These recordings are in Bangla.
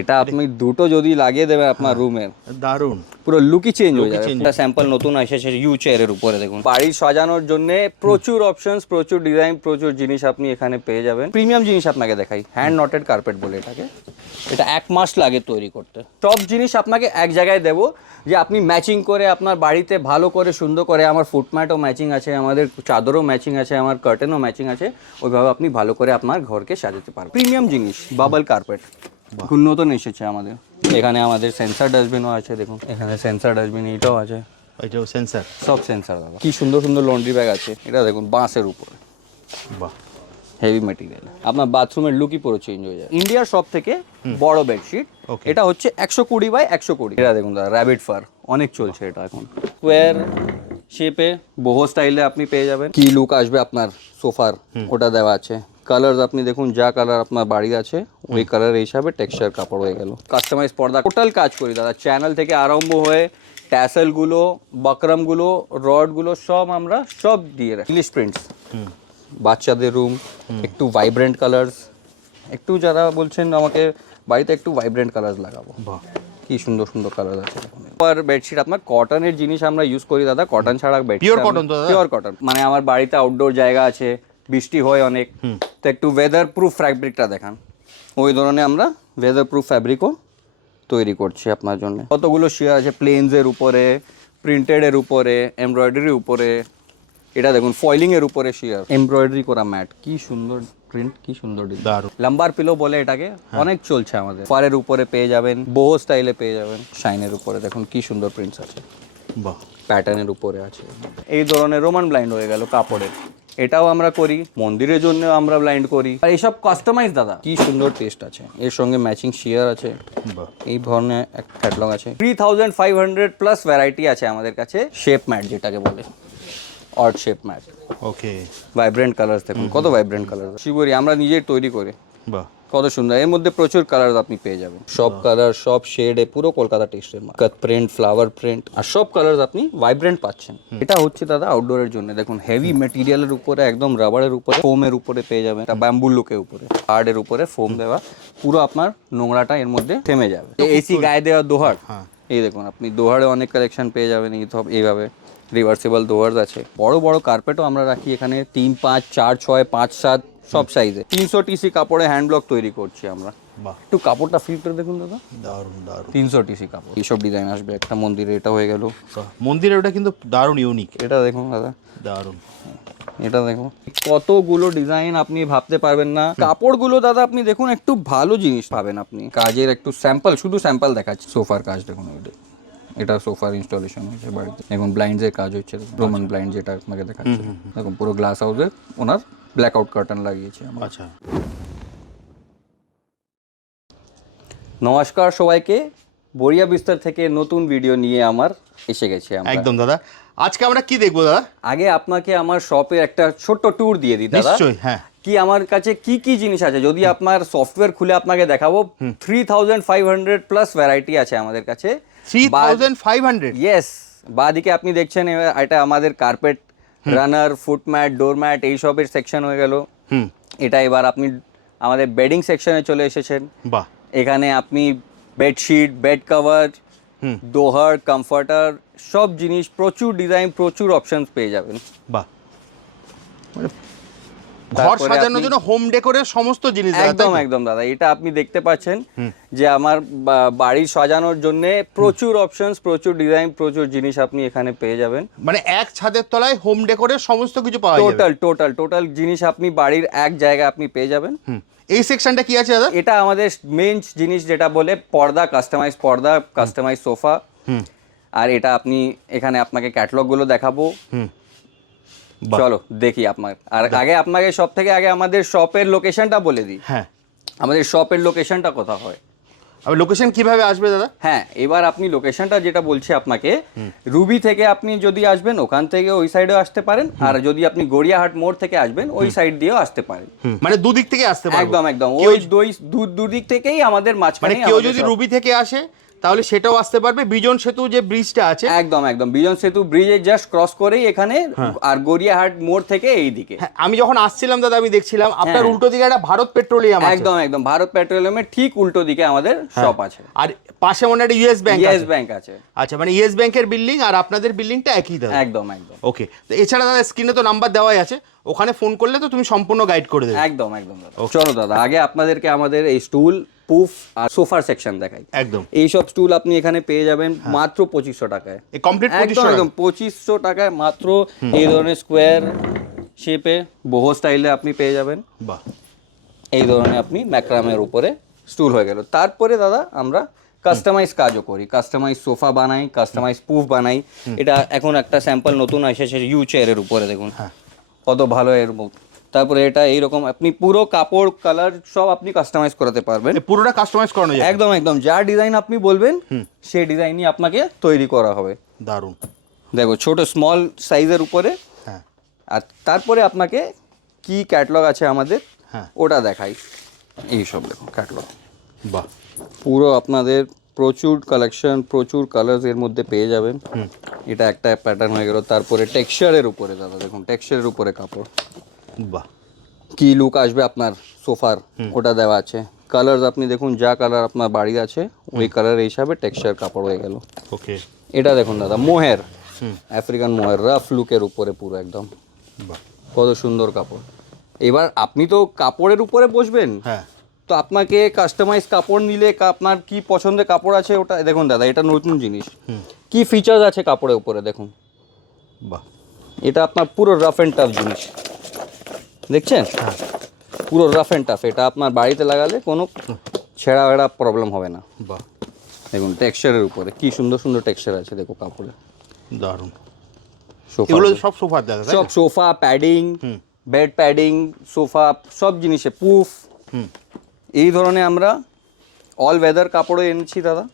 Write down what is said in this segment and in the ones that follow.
এটা আপনি দুটো যদি লাগিয়ে দেবেন আপনার রুমের, দারুণ, পুরো লুকই চেঞ্জ হয়ে যাবে। একটা স্যাম্পল নতুন এসেছে ইউ চেয়ারের উপরে, দেখুন বাড়ি সাজানোর জন্য প্রচুর অপশনস, প্রচুর ডিজাইন, প্রচুর জিনিস আপনি এখানে পেয়ে যাবেন। প্রিমিয়াম জিনিস আপনাকে দেখাই, হ্যান্ড নটেড কার্পেট বলে এটাকে। এটা 1 মাস লাগে তৈরি করতে। সব জিনিস আপনাকে এক জায়গায় দেবো, যে আপনি ম্যাচিং করে আপনার বাড়িতে ভালো করে সুন্দর করে, আমার ফুটম্যাটও ম্যাচিং আছে, আমাদের চাদরও ম্যাচিং আছে, আমার কার্টেনও ম্যাচিং আছে, ওইভাবে আপনি ভালো করে আপনার ঘরকে সাজাতে পারবেন। প্রিমিয়াম জিনিস, বাবল কার্পেট নতুন এসেছে আমাদের। এখানে আমাদের সেন্সার ডাস্টবিনও আছে, দেখুন এখানে সেন্সার ডাস্টবিন এটাও আছে, এটাও সেন্সার, সব সেন্সার দাদা। কি সুন্দর সুন্দর লন্ড্রি ব্যাগ আছে, এটা দেখুন বাঁশের উপরে, বাহ, হেভি ম্যাটেরিয়াল। আপনার বাথরুমের লুকই পুরো চেঞ্জ হয়ে যায়। ইন্ডিয়ার সব থেকে বড় বেডশিট, এটা হচ্ছে 120 বাই 120। এটা দেখুন দাদা, র্যাবিট ফার অনেক চলছে এটা এখন। স্কোয়ার শেপে বহু স্টাইলে আপনি পেয়ে যাবেন। কি লুক আসবে আপনার সোফার, ওটা দেওয়া আছে। কালার আপনি দেখুন, যা কালার আপনার বাড়ি আছে ওই কালার হিসাবে টেক্সচার কাপড় হয়ে গেল। কাস্টমাইজ পর্দা টোটাল কাজ করি দাদা, চ্যানেল থেকে আরম্ভ হয়ে ট্যাসেলগুলো, বাকরামগুলো, রডগুলো সব আমরা সব দিয়ে রাখি। ইংলিশ প্রিন্টস, বাচ্চাদের রুম, একটু ভাইব্রেন্ট কালার্স, একটু যারা বলছেন আমাকে বাড়িতে একটু ভাইব্রেন্ট কালার লাগাবো, কি সুন্দর সুন্দর কালার আছে। আর বেডশিট আপনার কটনের জিনিস আমরা ইউজ করি দাদা, কটন ছাড়া বেডশিট পিওর কটন তো দাদা? Pure cotton. মানে আমার বাড়িতে আউটডোর জায়গা আছে, বৃষ্টি হয় অনেক, তো একটু ওয়েদার প্রুফ ফ্যাব্রিকটা দেখান, ওই ধরনের আমরা ওয়েদার প্রুফ ফ্যাব্রিকও তৈরি করছি আপনার জন্য। কতগুলো শেয়ার আছে, প্লেনসের উপরে, প্রিন্টেডের উপরে, এমব্রয়ডারির উপরে। এটা দেখুন ফয়েলিং এর উপরে শেয়ার, এমব্রয়ডারি করা ম্যাট, কি সুন্দর প্রিন্ট, কি সুন্দর ডিজাইন। লাম্বার পিলো বলে এটাকে, অনেক চলছে আমাদের। ফারের উপরে পেয়ে যাবেন, বহু স্টাইলে পেয়ে যাবেন, শাইনের উপরে দেখুন কি সুন্দর প্রিন্টস আছে, বাহ, প্যাটার্নের উপরে আছে। এই ধরনের রোমান ব্লাইন্ড হয়ে গেল কাপড়ের, এটাও আমরা করি। মন্দিরের জন্য আমরা ব্লাইন্ড করি। আর এইসব কাস্টমাইজ দাদা, কি সুন্দর টেস্ট আছে, এর সঙ্গে ম্যাচিং শেয়ার আছে, এই ধরনের এক ক্যাটালগ আছে। 3500 প্লাস ভ্যারাইটি আছে আমাদের কাছে। শেপ ম্যাট যেটাকে বলে, অড শেপ ম্যাট, ওকে, ভাইব্রেন্ট কালার্স দেখুন, কত ভাইব্রেন্ট কালার। শিবরি আমরা নিজেই তৈরি করি, বাহ, কত সুন্দর। এর মধ্যে প্রচুর কালার আপনি পেয়ে যাবেন, সব কালার, সব শেডে, পুরো কলকাতা টেক্সটাইল মাল, কাট প্রিন্ট, ফ্লাওয়ার প্রিন্ট, আর সব কালার আপনি ভাইব্রেন্ট পাচ্ছেন। এটা হচ্ছে দাদা আউটডোরের জন্য, দেখুন হেভি মেটেরিয়ালের উপরে, একদম রাবারের উপরে, ফোমের উপরে পেয়ে যাবেন, ব্যাম্বু লুকের উপরে, হার্ডের উপরে ফোম দেওয়া, পুরো আপনার নোংরাটা এর মধ্যে থেমে যাবে। এসি গায়ে দেওয়া দোহার, এই দেখুন আপনি দোহারে অনেক কালেকশন পেয়ে যাবেন। এই সব এইভাবে রিভার্সেবল দোয়ার্স আছে। বড় বড় কার্পেটও আমরা রাখি এখানে, 3, 5, 4, 6, 5, 7 সব সাইজে। 300 টিসি কাপড়ে হ্যান্ড ব্লক তৈরি করছি আমরা। একটু কাপড়টা ফিল করে দেখুন দাদা, দারুণ দারুণ। 300 টিসি কাপড়, এইসব ডিজাইন আসবে। একটা মন্দিরে এটা হয়ে গেল, মন্দিরের ওটা কিন্তু দারুণ ইউনিক। এটা দেখুন দাদা, দারুণ, এটা দেখুন কতগুলো ডিজাইন আপনি ভাবতে পারবেন না। কাপড়গুলো দাদা আপনি দেখুন, একটু ভালো জিনিস পাবেন আপনি। কাজের একটু স্যাম্পল, শুধু স্যাম্পল দেখাচ্ছি। সোফার কাজ দেখুন, এটা সোফার ইনস্টলেশন হয়েছে বাড়িতে। এখন ব্লাইন্ডসের কাজ হচ্ছে, রোমান ব্লাইন্ড যেটা আপনাকে দেখাচ্ছে, দেখুন পুরো গ্লাস হাউসে ওনার ব্ল্যাক আউট কার্টেন লাগিয়েছে। আচ্ছা, নমস্কার সবাইকে, বড়িয়া বিস্তার থেকে নতুন ভিডিও নিয়ে আমার এসে গেছে। একদম দাদা, আজকে আমরা কি দেখবো দাদা? আগে আপনাকে আমার শপে একটা ছোট্ট ট্যুর দিয়ে দিই দাদা। নিশ্চয়ই, হ্যাঁ। কি আমার কাছে কি কি জিনিস আছে, যদি আপনার সফটওয়্যার খুলে আপনাকে দেখাবো। 3500 প্লাস ভ্যারাইটি আছে আমাদের কাছে। 3500? ইয়েস। বাদিকে আপনি দেখছেন, এটা আমাদের কার্পেট, রানার, ফুটম্যাট, ডোরম্যাট, এইসবের সেকশন হয়ে গেল। এটা এবার আপনি আমাদের বেডিং সেকশনে চলে এসেছেন। বাহ, এখানে আপনি বেডশিট, বেড কভার, দোহার, কমফর্টার, সব জিনিস, প্রচুর ডিজাইন, প্রচুর অপশনস পেয়ে যাবেন। বাহ, ঘর সাজানোর জন্য হোম ডেকোরের সমস্ত জিনিস। একদম একদম দাদা, এটা আপনি দেখতে পাচ্ছেন যে আমার বাড়ি সাজানোর জন্য প্রচুর অপশনস, প্রচুর ডিজাইন, প্রচুর জিনিস আপনি এখানে পেয়ে যাবেন। মানে এক ছাদের তলায় হোম ডেকোরের সমস্ত কিছু পাওয়া যাবে। টোটাল জিনিস আপনি বাড়ির এক জায়গায় আপনি পেয়ে যাবেন। এই সেকশনটা কি আছে দাদা? এটা আমাদের মেইন জিনিস, যেটা বলে পর্দা, কাস্টমাইজ পর্দা, কাস্টমাইজ সোফা। আর এটা আপনি এখানে আপনাকে ক্যাটালগ গুলো দেখাবো, চলো দেখি আপনার। আর আগে আপনাকে সব থেকে আগে আমাদের শপের লোকেশনটা বলে দিই। হ্যাঁ, আমাদের শপের লোকেশনটা কোথা হয়? আর লোকেশন কিভাবে আসবে দাদা? হ্যাঁ, এবার আপনি লোকেশনটা যেটা বলছি আপনাকে, রুবি থেকে আপনি যদি আসবেন, ওখান থেকে ওই সাইডেও আসতে পারেন। আর যদি আপনি গড়িয়াহাট মোড় থেকে আসবেন, ওই সাইড দিয়েও আসতে পারেন। মানে দুদিক থেকে আসতে পারবো? একদম একদম, ওই দুদিক থেকেই আমাদের মাঝখানে। কেউ যদি রুবি থেকে আসে তাহলে সেটাও আসতে পারবে। বিজন সেতু যে ব্রিজটা আছে, একদম একদম বিজন সেতু ব্রিজে জাস্ট ক্রস করেই এখানে, আর গড়িয়াহাট মোড় থেকে এইদিকে। হ্যাঁ, আমি যখন আসছিলাম দাদা আমি দেখছিলাম আপনার উল্টো দিকে একটা ভারত পেট্রোলিয়াম আছে। একদম একদম ভারত পেট্রোলিয়ামের ঠিক উল্টো দিকে আমাদের শপ আছে। আর পাশে মনে একটা ইউএস ব্যাংক আছে। ইয়েস ব্যাংক আছে। আচ্ছা, মানে ইউএস ব্যাংকের বিল্ডিং আর আপনাদের বিল্ডিংটা একই দাদা? একদম একদম। ওকে, তো এছাড়া দাদা স্ক্রিনে তো নাম্বার দেওয়াই আছে, ওখানে ফোন করলে তো তুমি সম্পূর্ণ গাইড করে দেবে। একদম একদম দাদা। চলো দাদা, আগে আপনাদেরকে আমাদের এই স্টুল, পুফ আর সোফার সেকশন দেখাই। একদম। এই সব স্টুল আপনি এখানে পেয়ে যাবেন মাত্র 2500 টাকায়। এই কমপ্লিট একদম একদম 2500 টাকায় মাত্র। এই ধরনের স্কোয়ার শেপে বহু স্টাইলে আপনি পেয়ে যাবেন। বাহ, এই ধরনের আপনি ম্যাক্রামের উপরে স্টুল হয়ে গেল। তারপরে দাদা আমরা কাস্টমাইজ কাজও করি, কাস্টমাইজ সোফা বানাই, কাস্টমাইজ পুফ বানাই। এটা এখন একটা স্যাম্পল নতুন এসেছে ইউ চেয়ারের উপরে, দেখুন কত ভালো এর মুখ। তারপরে এটা এইরকম আপনি পুরো কাপড় কালার সব আপনি কাস্টমাইজ করাতে পারবেন। পুরোটা কাস্টমাইজ করানো যায়? একদম একদম, যা ডিজাইন আপনি বলবেন সেই ডিজাইনই আপনাকে তৈরি করা হবে। দারুণ। দেখো ছোট স্মল সাইজের উপরে। হ্যাঁ। আর তারপরে আপনাকে কি ক্যাটালগ আছে আমাদের ওটা দেখাই। এইসব দেখুন ক্যাটালগ। বাহ, পুরো আপনাদের প্রচুর কালেকশন, প্রচুর কালার্স এর মধ্যে পেয়ে যাবেন। এটা একটা প্যাটার্ন হয়ে গেল। তারপরে টেক্সচারের উপরে দাদা দেখুন, টেক্সচারের উপরে কাপড়। বাহ, কি লুক আসবে আপনার সোফার ওটা দেওয়া আছে। কালার্স আপনি দেখুন, যা কালার আপনার বাড়ি আছে ওই কালার হিসাবে টেক্সচার কাপড় হয়ে গেল। ওকে। এটা দেখুন দাদা মোহের, আফ্রিকান মোহের রাফ লুকের উপরে পুরো একদম। বাহ, কত সুন্দর কাপড়। এবার আপনি তো কাপড়ের উপরে বসবেন, হ্যাঁ, তো আপনাকে কাস্টমাইজ কাপড় নিলে আপনার কি পছন্দের কাপড় আছে ওটা দেখুন দাদা। এটা নতুন জিনিস, কি ফিচার্স আছে কাপড়ের উপরে দেখুন। বাহ, এটা আপনার পুরো রাফ অ্যান্ড টাফ জিনিস দেখছেন, পুরো রাফ অ্যান্ড টাফ। এটা আপনার বাড়িতে লাগালে কোনো ছেঁড়া বেড়া প্রবলেম হবে না। বাহ, দেখুন টেক্সচারের উপরে কি সুন্দর সুন্দর টেক্সচার আছে দেখো কাপড়ে। দারুণ। সোফা, এগুলো সব সোফার দাদা? সব sofa, padding, bed padding, sofa, সব জিনিসে পুফ। এই ধরনের আমরা অল ওয়েদার কাপড়ও এনেছি দাদা।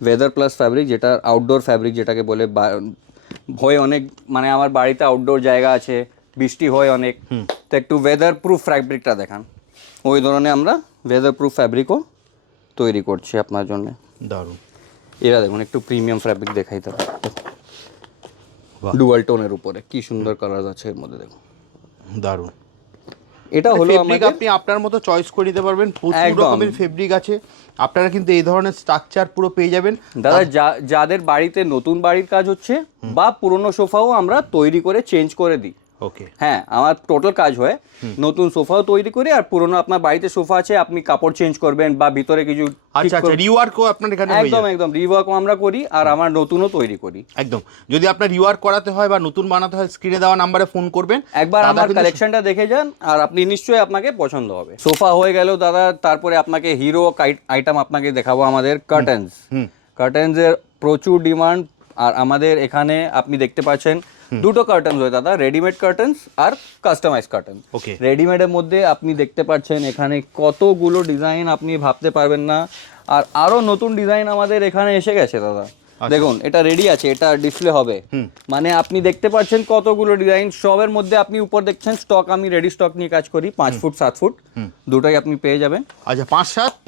ওয়েদার প্লাস ফ্যাব্রিক, যেটা আউটডোর ফ্যাব্রিক যেটাকে বলে। হয় অনেক, মানে আমার বাড়িতে আউটডোর জায়গা আছে, বৃষ্টি হয় অনেক, তো একটু ওয়েদার প্রুফ ফ্যাব্রিকটা দেখান। ওই ধরনের আমরা ওয়েদার প্রুফ ফ্যাব্রিকও তৈরি করছি আপনার জন্য। দারুণ। এরা দেখুন একটু প্রিমিয়াম ফ্যাব্রিক দেখাই তো, ডুয়াল টোনের উপরে কি সুন্দর কালার আছে এর মধ্যে দেখুন। দারুণ। এটা হলো আমাদের, আপনি আপনার মতো চয়েস করে নিতে পারবেন। প্রচুর রকমের ফেব্রিক আছে, আপনারা কিন্তু এই ধরনের স্ট্রাকচার পুরো পেয়ে যাবেন। দাদা যাদের বাড়িতে নতুন বাড়ির কাজ হচ্ছে বা পুরনো সোফাও আমরা তৈরি করে চেঞ্জ করে দিই। ওকে। হ্যাঁ, আমার টোটাল কাজ হয়, নতুন সোফাও তৈরি করি আর পুরনো আপনার বাড়িতে সোফা আছে আপনি কাপড় চেঞ্জ করবেন বা ভিতরে কিছু আচ্ছা আচ্ছা, রিওয়ার্কও আপনার এখানে হয়ে একদম যায়? একদম রিওয়ার্কও আমরা করি আর আমার নতুনও তৈরি করি। একদম। যদি আপনার রিওয়ার্ক করাতে হয় বা নতুন বানাতে হয়, স্ক্রিনে দেওয়া নম্বরে ফোন করবেন, একবার আমার কালেকশনটা দেখে যান আর আপনি নিশ্চয়ই আপনাকে পছন্দ হবে। সোফা হয়ে গেল দাদা, তারপরে আপনাকে হিরো আইটেম আপনাকে দেখাবো আমাদের কার্টেন্স। কার্টেন্সের প্রচুর ডিমান্ড। আর আমাদের এখানে আপনি দেখতে পাচ্ছেন দুটো কার্টেন্স হয় দাদা, রেডিমেড কার্টেন্স আর কাস্টমাইজ কার্টেন্স। ওকে। রেডিমেডের মধ্যে আপনি দেখতে পাচ্ছেন এখানে কতগুলো ডিজাইন আপনি ভাবতে পারবেন না। আর আরো নতুন ডিজাইন আমাদের এখানে এসে গেছে দাদা। দেখুন এটা রেডি আছে, এটা ডিসপ্লে হবে। মানে আপনি দেখতে পাচ্ছেন কতগুলো ডিজাইন, সবের মধ্যে আপনি উপর দেখছেন স্টক, আমি রেডি স্টক নিয়ে কাজ করি। 5 ফুট 7 ফুট দুটোই আপনি পেয়ে যাবেন। আচ্ছা,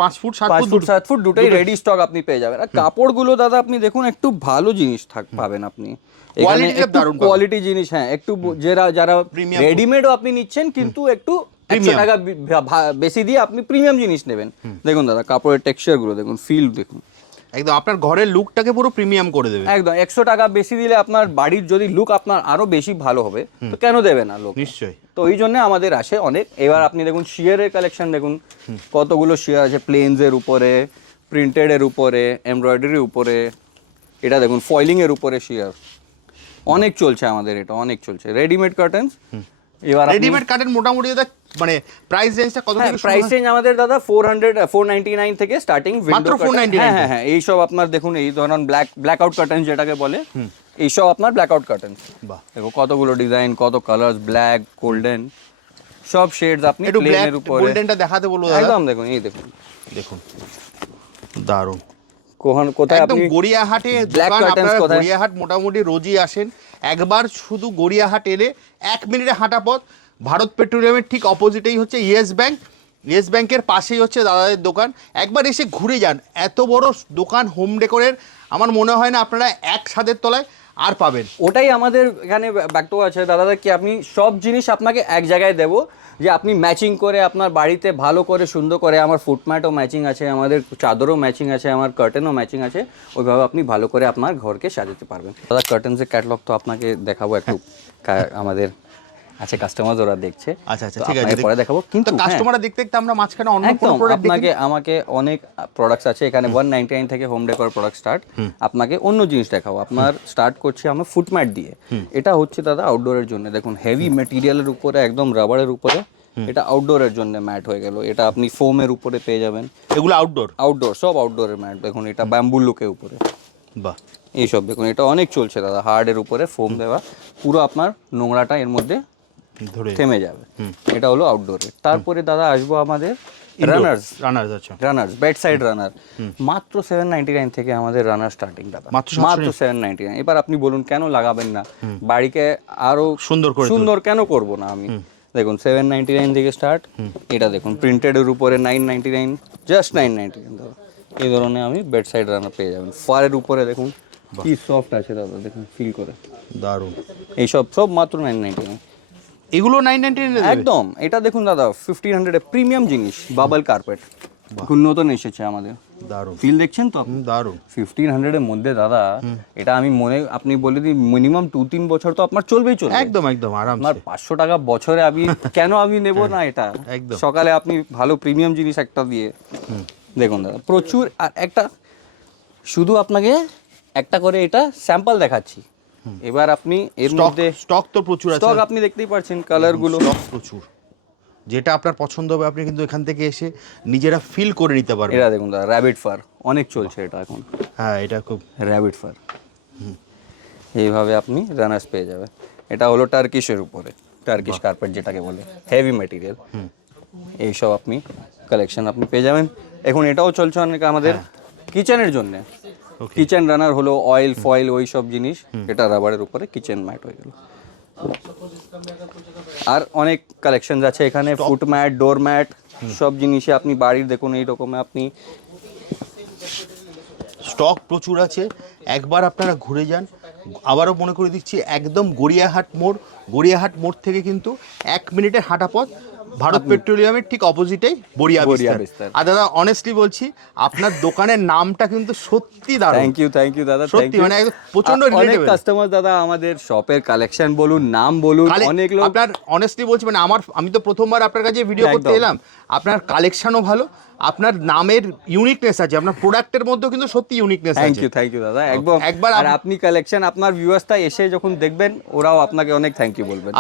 5 ফুট 7 ফুট দুটোই রেডি স্টক আপনি পেয়ে যাবেন। আর কাপড়গুলো দাদা আপনি দেখুন একটু ভালো জিনিস পাবেন আপনি এখানে, কোয়ালিটি জিনিস। হ্যাঁ, একটু যারা রেডিমেডও আপনি নিচ্ছেন কিন্তু একটু 100 টাকা বেশি দিয়ে আপনি প্রিমিয়াম জিনিস নেবেন। দেখুন দাদা কাপড়ের টেক্সচার গুলো দেখুন, ফিল দেখুন, একদম আপনার ঘরের লুকটাকে পুরো প্রিমিয়াম করে দেবে। একদম 100 টাকা বেশি দিলে আপনার বাড়ির যদি লুক আপনার আরো বেশি ভালো হবে তো কেন দেবে না লোক? নিশ্চয়ই। তো ওই জন্য আমাদের আসে অনেক। এবার আপনি দেখুন শিয়ারের কালেকশন দেখুন, কতগুলো শিয়ার আছে, প্লেনসের উপরে, প্রিন্টেডের উপরে, এমব্রয়ডারির উপরে। এটা দেখুন ফয়েলিং এর উপরে শিয়ার অনেক চলছে আমাদের, এটা অনেক চলছে। Readymade curtains. এবার রেডিমেড কার্টেন মোটামুটি দাদা মানে প্রাইস রেঞ্জটা কত থেকে শুরু? প্রাইস রেঞ্জ আমাদের দাদা 499 থেকে স্টার্টিং। মাত্র 499? হ্যাঁ হ্যাঁ, এই সব আপনার দেখুন, এই ধরনের ব্ল্যাক আউট কার্টেন যেটাকে বলে, এই সব আপনার ব্ল্যাক আউট কার্টেন। বাহ, দেখো কতগুলো ডিজাইন, কত কালার্স, ব্ল্যাক, গোল্ডেন, সব শেডস আপনি প্লেনের উপরে। গোল্ডেনটা দেখাতে বলবো দাদা। একদম দেখুন, এই দেখুন দেখুন, দারুণ। কোথায় একদম আপনি গড়িয়াহাটে দোকান, আপনারা গড়িয়াহাট মোটামুটি রোজই আসেন। একবার শুধু গড়িয়াহাট এলে 1 মিনিটে হাঁটা পথ, ভারত পেট্রোলিয়ামের ঠিক অপোজিটেই হচ্ছে ইয়েস ব্যাংক। ইয়েস ব্যাংকের পাশেই হচ্ছে দাদাদের দোকান, একবার এসে ঘুরে যান। এত বড় দোকান হোম ডেকোরের আমার মনে হয় না আপনারা এক ছাদের তলায় আর পাবেন। ওটাই আমাদের এখানে ব্যাকটো আছে দাদা, কি আপনি সব জিনিস আপনাকে এক জায়গায় দেবো, যে আপনি ম্যাচিং করে আপনার বাড়িতে ভালো করে সুন্দর করে, আমার ফুটম্যাটও ম্যাচিং আছে, আমাদের চাদরও ম্যাচিং আছে, আমার কার্টেনও ম্যাচিং আছে, ওইভাবে আপনি ভালো করে আপনার ঘরকে সাজাতে পারবেন। দাদা কার্টেন্সের ক্যাটালগ তো আপনাকে দেখাবো একটু, আমাদের আছে কাস্টমার ওরা দেখছে। আচ্ছা তো ঠিক আছে, আপনাকে পরে দেখাবো। কিন্তু কাস্টমাররা দেখতে দেখতে আমরা মাঝখানে অন্য কোনো একদম প্রোডাক্ট আপনাকে আমাকে অনেক প্রোডাক্টস আছে এখানে, 199 থেকে হোম ডেকোর প্রোডাক্ট স্টার্ট। আপনাকে অন্য জিনিস দেখাবো। আপনার স্টার্ট করছি আমরা ফুটম্যাট দিয়ে। এটা হচ্ছে দাদা আউটডোরের জন্য, দেখুন হেভি মেটেরিয়ালের উপরে, একদম রাবারের উপরে, এটা আউটডোরের জন্য ম্যাট হয়ে গেল। এটা আপনি ফোমের উপরে পেয়ে যাবেন। এগুলো আউটডোর সব আউটডোরের ম্যাট। দেখুন এটা ব্যাম্বু লুকের উপরে, বাহ এইসব দেখুন, এটা অনেক চলছে দাদা, হার্ডের উপরে ফোম দেওয়া, পুরো আপনার নোংরাটা এর মধ্যে ধরে থেমে যাবে। এটা হলো আউটডোরে। তারপরে দাদা আসবো আমাদের রানার্স বেড সাইড রানার, মাত্র 799 থেকে আমাদের রানার স্টার্টিং দাদা, মাত্র 799। এবার আপনি বলুন কেন লাগাবেন না, বাড়িকে আরো সুন্দর কেন করব না আমি। দেখুন 799 থেকে স্টার্ট। এটা দেখুন প্রিন্টেডের উপরে 999, জাস্ট 999 দাদা। এই ধরনের আমি বেড সাইড রানার পেয়ে যাবেন। ফারের উপরে দেখুন কি সফট আছে দাদা, দেখুন ফিল করে, দারুণ। এইসব সব মাত্র 999। এগুলো 999 একদম। এটা দেখুন দাদা 1500 প্রিমিয়াম জিনিস, বাবল কার্পেট, এখন নতুন এসেছে আমাদের, দারুণ ফিল দেখছেন তো দারুণ। 1500 এর মধ্যে দাদা, এটা আমি আপনি বলে দিই মিনিমাম 2-3 বছর তো আপনার চলবেই চলবে। একদম আরাম। আমার 500 টাকা বছরে আমি কেন আমি নেব না এটা। সকালে আপনি ভালো প্রিমিয়াম জিনিস একটা দিয়ে দেখুন দাদা, প্রচুর। আর একটা শুধু আপনাকে একটা করে এটা স্যাম্পল দেখাচ্ছি। এবার আপনি এর মধ্যে স্টক তো প্রচুর আছে, স্টক আপনি দেখতেই পাচ্ছেন, কালারগুলো প্রচুর। যেটা আপনার পছন্দ হবে আপনি কিন্তু এখান থেকে এসে নিজেরা ফিল করে নিতে পারবেন। এটা দেখুন দাদা র‍্যাবিট ফার অনেক চলছে এটা এখন। হ্যাঁ এটা খুব র‍্যাবিট ফার, এইভাবে আপনি রানার্স পেয়ে যাবেন। এটা হলো টার্কিশের উপরে, টার্কিশ কার্পেট যেটাকে বলে, হেভি ম্যাটেরিয়াল। এইসব আপনি কালেকশন আপনি পেয়ে যাবেন। এখন এটাও চলছে অনেক আমাদের কিচেনের জন্য। কিচেন রানার হলো অয়েল ফয়েল ওই সব জিনিস, এটা রাবারের উপরে কিচেন ম্যাট হয়ে গেল। আর অনেক কালেকশন আছে এখানে, ফুট ম্যাট, ডোর ম্যাট, সব জিনিসে আপনি বাড়ির দেখুন এই রকমের আপনি স্টক প্রচুর আছে। একবার আপনারা ঘুরে যান। আবারও মনে করে দিচ্ছি, একদম গড়িয়াহাট মোড় থেকে কিন্তু 1 মিনিটের হাঁটা পথ, ভারত পেট্রোলিয়ামের ঠিক অপোজিটেই বড়িয়া বিস্তার। আর দাদা অনেস্টলি বলছি, আপনার দোকানের নামটা কিন্তু সত্যি দারুণ। থ্যাংক ইউ দাদা, সত্যি মানে প্রচন্ড রিলেটেবল। অনেক কাস্টমার দাদা আমাদের শপের কালেকশন বলুন, নাম বলুন, অনেক লোক। আপনার অনেস্টলি বলছি, মানে আমি তো প্রথমবার আপনার কাছে ভিডিও করতে এলাম। আপনার কালেকশনও ভালো, আপনার নামের ইউনিকনেস আছে, আপনার প্রোডাক্টের মধ্যেও কিন্তু সত্যি ইউনিকনেস আছে। থ্যাংক ইউ দাদা, একবার আর আপনি কালেকশন আপনার ভিউয়ার্সটা এসে যখন দেখবেন, ওরাও আপনাকে অনেক থ্যাংক ইউ বলবেন।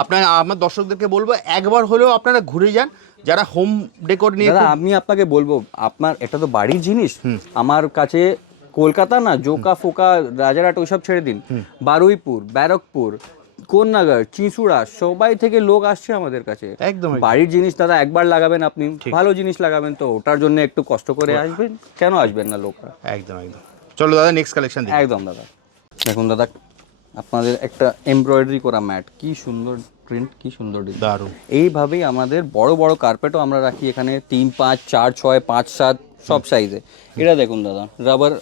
আমার দর্শকদেরকে বলবো একবার হলেও আপনারা ঘুরে যান, যারা হোম ডেকোর নিয়ে। দাদা আমি আপনাকে বলবো, আপনার এটা তো বাড়ির জিনিস, আমার কাছে কলকাতা না, জোকা ফোকা, রাজারহাট ওইসব ছেড়ে দিন, বারুইপুর, ব্যারাকপুর, কোন্নগর, চিঁচুড়া, সবাই থেকে লোক আসছে আমাদের কাছে। একদম বাড়ির জিনিস দাদা একবার লাগাবেন, আপনি ভালো জিনিস লাগাবেন, তো ওটার জন্য একটু কষ্ট করে আসবেন, কেন আসবেন না লোকরা। একদম চলো দাদা নেক্সট কালেকশন দেখি। একদম দাদা, দেখুন দাদা আপনাদের একটা এমব্রয়ডারি করা ম্যাট, কি সুন্দর প্রিন্ট, কি সুন্দর ডিজাইন, দারুণ। এইভাবেই আমাদের বড় বড় কার্পেটও আমরা রাখি এখানে, 3, 5, 4, 6, 5, 7 সব সাইজে। এটা দেখুন দাদা রাবার,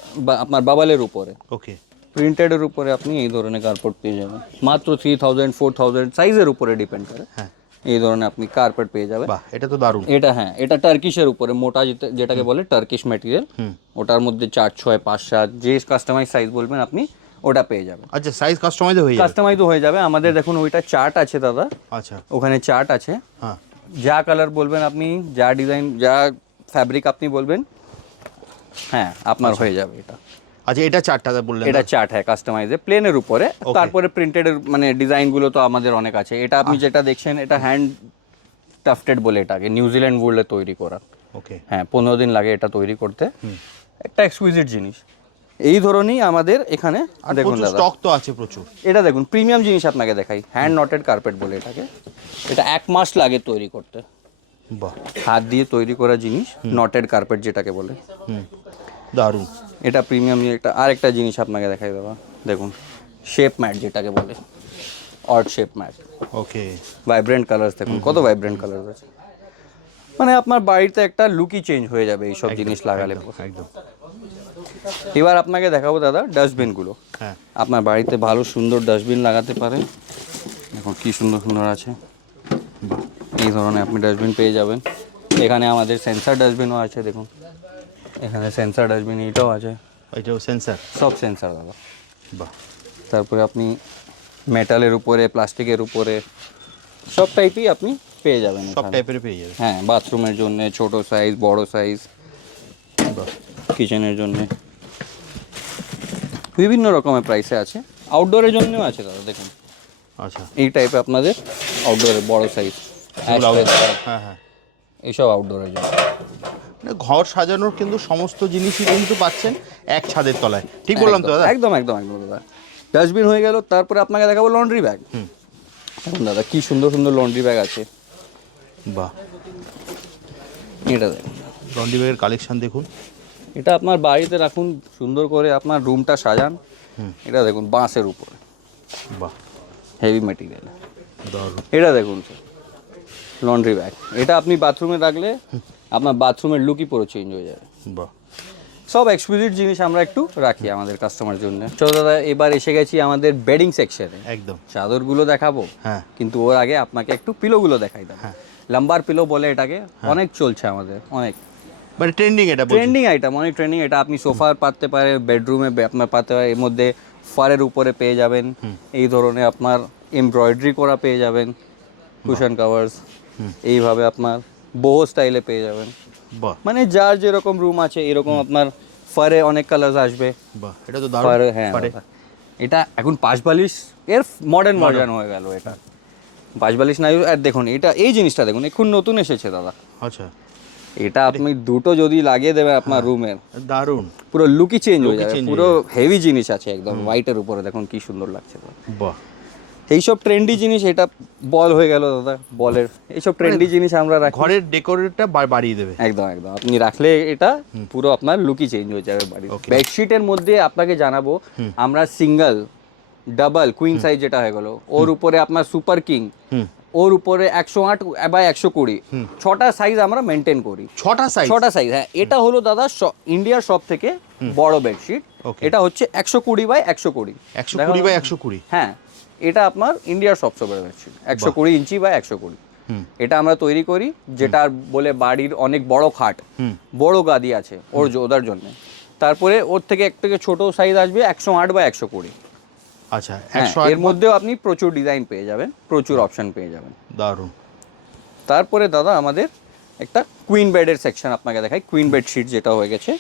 আপনার বাবালের উপরে, ওকে, প্রিন্টেডের উপরে আপনি এই ধরনের কার্পেট পেয়ে যাবেন মাত্র 3000, 4000 সাইজের উপরে ডিপেন্ড করে। হ্যাঁ, এই ধরনের আপনি কার্পেট পেয়ে যাবেন। বাহ, এটা তো দারুণ। এটা হ্যাঁ, এটা টার্কিশের উপরে, মোটা যেটাকে বলে টার্কিশ ম্যাটেরিয়াল, ওটার মধ্যে 4, 6, 5, 7 যে কাস্টমাইজ সাইজ বলবেন আপনি ওটা পেয়ে যাবেন। আচ্ছা, সাইজ কাস্টমাইজ হয়ে যাবে আমাদের। দেখুন ওইটা চার্ট আছে দাদা, আচ্ছা ওখানে চার্ট আছে। হ্যাঁ, যা কালার বলবেন আপনি, যা ডিজাইন, যা ফ্যাব্রিক আপনি বলবেন, হ্যাঁ আপনার হয়ে যাবে এটা। আচ্ছা, এটা চার্টটা বললেন? এটা চার্ট হ্যাঁ, কাস্টমাইজে প্লেনের উপরে। তারপরে প্রিন্টেড এর মানে ডিজাইনগুলো তো আমাদের অনেক আছে। এটা আপনি যেটা দেখছেন, এটা হ্যান্ড টাফটেড বলে, এটাকে নিউজিল্যান্ড উডে তৈরি করা। ওকে, হ্যাঁ 15 দিন লাগে এটা তৈরি করতে। একটা এক্সকুইজিট জিনিস। এই ধরনেরই আমাদের এখানে দেখুন দাদা, স্টক তো আছে প্রচুর। এটা দেখুন প্রিমিয়াম জিনিস আপনাকে দেখাই, হ্যান্ড নটেড কার্পেট বলে এটাকে। এটা 1 মাস লাগে তৈরি করতে। বাহ, হাত দিয়ে তৈরি করা জিনিস, নটেড কার্পেট যেটাকে বলে, দারুণ। এটা প্রিমিয়াম। এটা আরেকটা জিনিস আপনাকে দেখাই দেবো, দেখুন শেপ ম্যাট যেটাকে বলে, অড শেপ ম্যাট। ওকে, ভাইব্রেন্ট কালার্স দেখুন, কত ভাইব্রেন্ট কালার্স আছে। মানে আপনার বাড়িতে একটা লুকই চেঞ্জ হয়ে যাবে এইসব জিনিস লাগালে। একদম। এবার আপনাকে দেখাবো দাদা ডাস্টবিনগুলো। হ্যাঁ, আপনার বাড়িতে ভালো সুন্দর ডাস্টবিন লাগাতে পারেন। দেখুন কি সুন্দর সুন্দর আছে, এই ধরনের আপনি ডাস্টবিন পেয়ে যাবেন। এখানে আমাদের সেন্সার ডাস্টবিনও আছে, দেখুন এখানে সেন্সার ডাস্টবিন এটাও আছে, এটাও সেন্সার। সব সেন্সার দাদা। বাহ, তারপরে আপনি মেটালের উপরে, প্লাস্টিকের উপরে সব টাইপই আপনি পেয়ে যাবেন সব এখানে। টাইপের পেয়ে যাবে। হ্যাঁ, বাথরুমের জন্য ছোট সাইজ, বড় সাইজ, বাহ, কিচেনের জন্য বিভিন্ন রকমের প্রাইসে আছে। আউটডোরের জন্যও আছে দাদা, দেখুন আচ্ছা। এই টাইপের আপনাদের আউটডোরের বড় সাইজ, হ্যাঁ হ্যাঁ, এইসব আউটডোরের জন্য। মানে ঘর সাজানোর কিন্তু সমস্ত জিনিসই কিন্তু পাচ্ছেন এক ছাদের তলায়, ঠিক বললাম তো দাদা? একদম একদম একদম দাদা। ডাস্টবিন হয়ে গেল, তারপরে আপনাকে দেখাবো লন্ড্রি ব্যাগ। দেখুন দাদা কি সুন্দর সুন্দর লন্ড্রি ব্যাগ আছে। বাহ, এটা দেখুন, লন্ড্রি ব্যাগের কালেকশন দেখুন। এটা আপনার বাড়িতে রাখুন, সুন্দর করে আপনার রুমটা সাজান। এটা দেখুন বাঁশের উপরে, বাহ, হেভি মেটেরিয়াল। দারুণ। এটা দেখুন লন্ড্রি ব্যাগ, এটা আপনি বাথরুমে রাখলে আপনার বাথরুমের লুকই পুরো চেঞ্জ হয়ে যাবে। বাহ, সব এক্সক্লুসিভ জিনিস আমরা একটু রাখি আমাদের কাস্টমার জন্য। চলো দাদা, এবার এসে গেছি আমাদের বেডিং সেকশনে। একদম। চাদরগুলো দেখাবো, হ্যাঁ, কিন্তু ওর আগে আপনাকে একটু পিলোগুলো দেখাই দাও। লাম্বার পিলো বলে এটাকে, অনেক চলছে আমাদের, অনেক মানে ট্রেন্ডিং, এটা ট্রেন্ডিং আইটেম, অনেক ট্রেন্ডিং। এটা আপনি সোফার পাততে পারে, বেডরুমে আপনার পাততে পারে। এর মধ্যে ফারের উপরে পেয়ে যাবেন এই ধরনের আপনার এমব্রয়ডারি করা পেয়ে যাবেন, কুশন কাভার্স এইভাবে আপনার বহু স্টাইলে পেয়ে যাবেন। বাহ, মানে যার যেরকম রুম আছে এরকম আপনার ফারে অনেক কালার আসবে। বাহ, এটা তো দারুণ। ফারে, হ্যাঁ এটা এখন পাশ বালিশ এর মডার্ন হয়ে গেল। এটা পাশ বালিশ নাই। আর দেখুন এটা, এই জিনিসটা দেখুন, এখন নতুন এসেছে দাদা। আচ্ছা, এটা আপনি দুটো যদি লাগিয়ে দেবেন আপনার রুমের, দারুণ, পুরো লুকই চেঞ্জ হয়ে যাবে। change পুরো হেভি জিনিস আছে একদম, হোয়াইটের উপরে দেখুন কি সুন্দর লাগছে। বাহ। এইসব ট্রেন্ডি জিনিস, এটা বল হয়ে গেল দাদা, বলের এইসব ট্রেন্ডি জিনিস আমরা রাখি। ঘরের ডেকোরেটটা বাড়িয়ে দেবে। একদম একদম, আপনি রাখলে এটা পুরো আপনার লুকই চেঞ্জ হয়ে যাবে বাড়ির। Okay. বেডশিটের মধ্যে আপনাকে জানাবো, আমরা সিঙ্গেল, ডাবল, কুইন সাইজ যেটা হয়ে গেল, ওর উপরে আপনার সুপার কিং, ওর উপরে 108 বা 120, 6টা সাইজ আমরা মেনটেন করি। 6টা সাইজ? 6টা সাইজ, হ্যাঁ। এটা হলো দাদা ইন্ডিয়ার সব থেকে বড় বেডশিট। Okay. এটা হচ্ছে 120 বাই 120। 120 বাই 120? হ্যাঁ, এটা আপনার ইন্ডিয়ার সবচেয়ে বড় বেডশিট, 120 ইঞ্চি বা 120। এটা আমরা তৈরি করি, যেটা বলে বাড়ির অনেক বড় খাট, বড় গাদি আছে ওদের জন্য। তারপরে ওর থেকে এক থেকে ছোট সাইজ আসবে 108 বা 120। আচ্ছা, হ্যাঁ, 108 এর মধ্যেও আপনি প্রচুর ডিজাইন পেয়ে যাবেন, প্রচুর অপশন পেয়ে যাবেন। দারুণ। তারপরে দাদা আমাদের একটা কুইন বেডের সেকশন আপনাকে দেখাই। কুইন বেড শিট যেটা হয়ে গেছে,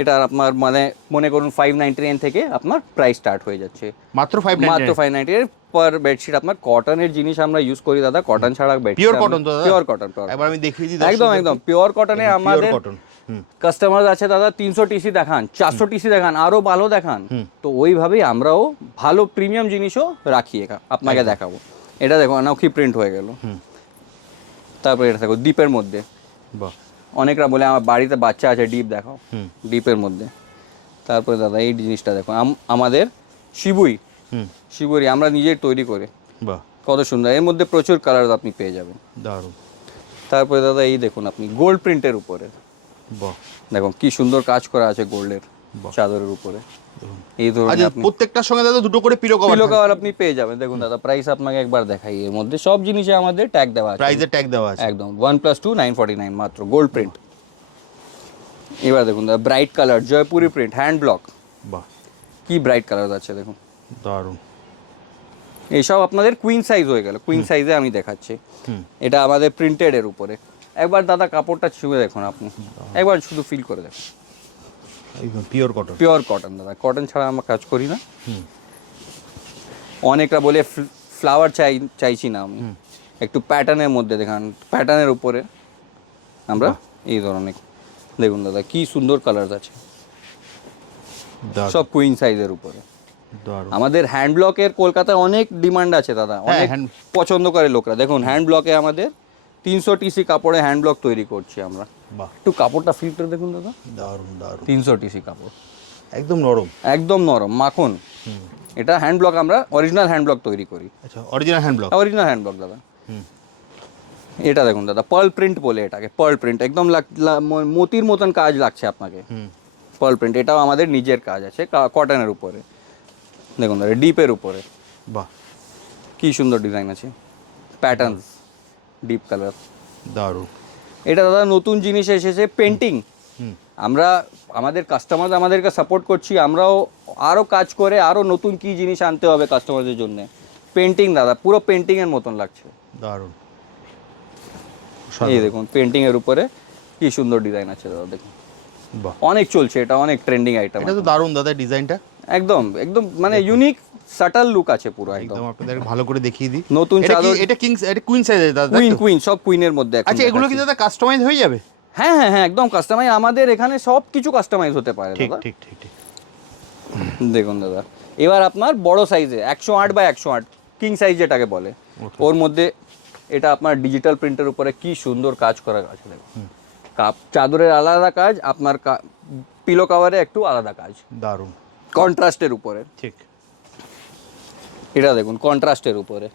এটার আপনার মানে মনে করুন 599 থেকে আপনার প্রাইস স্টার্ট হয়ে যাচ্ছে। মাত্র 599? 599 পার বেডশিট। আপনার কটনের জিনিস আমরা ইউজ করি দাদা, কটন ছাড়া বেডশিট। পিওর কটন তো দাদা? Pure cotton. একবার আমি দেখিয়ে দিই। একদম একদম পিওর কটনে আমাদের কটন। কাস্টমার আছে দাদা, 300 টিসি দেখান, 400 টিসি দেখান, আরো ভালো দেখান। তো ওইভাবেই আমরাও ভালো প্রিমিয়াম জিনিসও রাখি আপনাকে দেখাবো। এটা দেখো অনৌখি প্রিন্ট হয়ে গেল। তারপরে এটা দেখো ডিপের মধ্যে। বাহ, অনেকরা বলে আমার বাড়িতে বাচ্চা আছে, ডিপ দেখাও, ডিপের মধ্যে। তারপরে দাদা এই জিনিসটা দেখো, আমাদের শিবুই আমরা নিজেই তৈরি করে। বাহ, কত সুন্দর, এর মধ্যে প্রচুর কালার আপনি পেয়ে যাবেন। দারুণ। তারপরে দাদা এই দেখুন আপনি গোল্ড প্রিন্টের উপরে, বাহ, দেখুন কি সুন্দর কাজ করা আছে গোল্ডের চাদরের উপরে। এই ধরনের আচ্ছা, আপনি প্রত্যেকটার সঙ্গে দাদা দুটো করে পিলো কভার? পিলো কভার আপনি পেয়ে যাবেন। দেখুন দাদা প্রাইস আপনাকে একবার দেখাই, এর মধ্যে সব জিনিসে আমাদের ট্যাগ দেওয়া আছে, প্রাইজের ট্যাগ দেওয়া আছে একদম। 1+2 949 মাত্র, গোল্ড প্রিন্ট। এবার দেখুন দাদা bright colour Jaipuri print, hand block. বাহ, কি ব্রাইট কালার আছে দেখুন। দারুণ। এইসব আপনাদের কুইন সাইজ হয়ে গেল। কুইন সাইজে আমি দেখাচ্ছি, এটা আমাদের প্রিন্টেড এর উপরে। একবার দাদা কাপড়টা ছুঁয়ে দেখুন আপনি, একবার শুধু ফিল করে দেখুন। একদম পিওর কটন। পিওর কটন দাদা, কটন ছাড়া আমরা কাজ করি না। অনেকরা বলে ফ্লাওয়ার চাইছি না আমি, একটু প্যাটার্নের মধ্যে দেখান, প্যাটার্নের উপরে আমরা এই ধরনের। দেখুন দাদা কি সুন্দর কালার আছে, সব কুইন সাইজের উপরে। আমাদের হ্যান্ড ব্লকের কলকাতায় অনেক ডিমান্ড আছে দাদা, অনেক পছন্দ করে লোকরা। দেখুন হ্যান্ড ব্লকে আমাদের 300 টিসি কাপড়ে হ্যান্ড ব্লক তৈরি করছি আমরা। একটু কাপড়টা ফিল করে দেখুন দাদা, দারুণ দারুণ। 300 টিসি কাপড়, একদম নরম, একদম নরম মাখন। এটা হ্যান্ড ব্লক, আমরা অরিজিনাল হ্যান্ড ব্লক তৈরি করি। আচ্ছা, original hand block? Original hand block দাদা। এটা দেখুন দাদা, পার্ল প্রিন্ট বলে এটাকে, পার্ল প্রিন্ট একদম মতির মতন কাজ লাগছে আপনাকে। পার্ল প্রিন্ট এটাও আমাদের নিজের কাজ আছে, কটনের উপরে দেখুন দাদা, ডিপের উপরে। বাহ, কি সুন্দর ডিজাইন আছে, প্যাটার্ন, ডিপ কালার, দারুণ। এটা দাদা নতুন জিনিস এসেছে, পেন্টিং। আমরা আমাদের কাস্টমার আমাদেরকে সাপোর্ট করছি, আমরাও আরও কাজ করে আরও নতুন কি জিনিস আনতে হবে কাস্টমারদের জন্য। পেন্টিং দাদা, পুরো পেন্টিংয়ের মতন লাগছে, দারুণ। এই দেখুন পেন্টিংয়ের উপরে কি সুন্দর ডিজাইন আছে দাদা, দেখুন বাহ, অনেক চলছে, এটা অনেক ট্রেন্ডিং আইটেম। এটা তো দারুণ দাদা ডিজাইনটা, একদম একদম মানে ইউনিক সাটল লুক আছে পুরো একদম। একদম আপনাদের ভালো করে দেখিয়ে দিই। নতুন এটা কি, চাদর, এটা কিংস, এটা কুইন সাইজের দাদা? কুইন কুইন সব কুইনের মধ্যে এখন আচ্ছা, এগুলো কি দেখাচ্ছি। দাদা কাস্টমাইজ হয়ে যাবে? হ্যাঁ হ্যাঁ হ্যাঁ, একদম কাস্টমাইজ, আমাদের এখানে সব কিছু কাস্টমাইজ হতে পারে ঠিক দাদা। ঠিক ঠিক ঠিক। দেখুন দাদা, এবার আপনার বড় সাইজে 108 বাই 108 কিং সাইজ যেটাকে বলে, ওর মধ্যে এটা আপনার ডিজিটাল প্রিন্টের উপরে কি সুন্দর কাজ করা আছে দেখুন। চাদরের আলাদা কাজ, আপনার পিলো কভারে একটু আলাদা কাজ, দারুণ কন্ট্রাস্টের উপরে। ঠিক। এটা দেখুন কন্ট্রাস্টের উপরে,